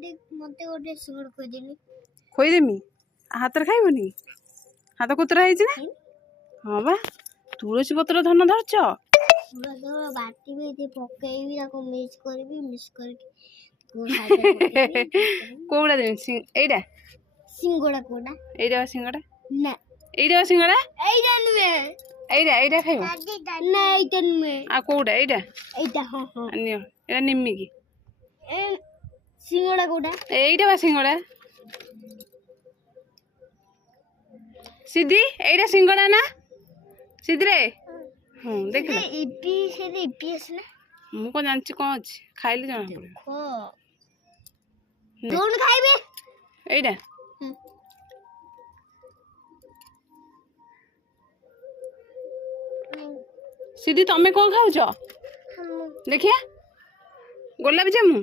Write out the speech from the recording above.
मते गोटे सिंगड़ खोइदेनी खोइदेमी हाथ रे खाइबनी हाथ कुतरा है ना हाँ बा तुलसी पत्र धन धरच बाटी भी दे पकेबी ताको मिक्स करके कोउडा देमी एइडा सिंगड़ा कोडा एइडा सिंगड़ा ना एइडा सिंगड़ा एइडा नुए एइडा खाइबो ना एइडा नुए आ कोउडा एइडा एइडा हां हां अन्य एडा निम्मी की सिंगड़ा कोडा एइडा बा सिंगड़ा सिद्धि एइडा सिंगड़ा ना सिद्धि रे हां देख ले ईपी से ईपीएस ना मु को जानछि कोन अछि खाइले जाना पड़े खो कोन खाइबे एइडा सिद्धि तमे कोन खाउ छ देखिया गोलाप जामु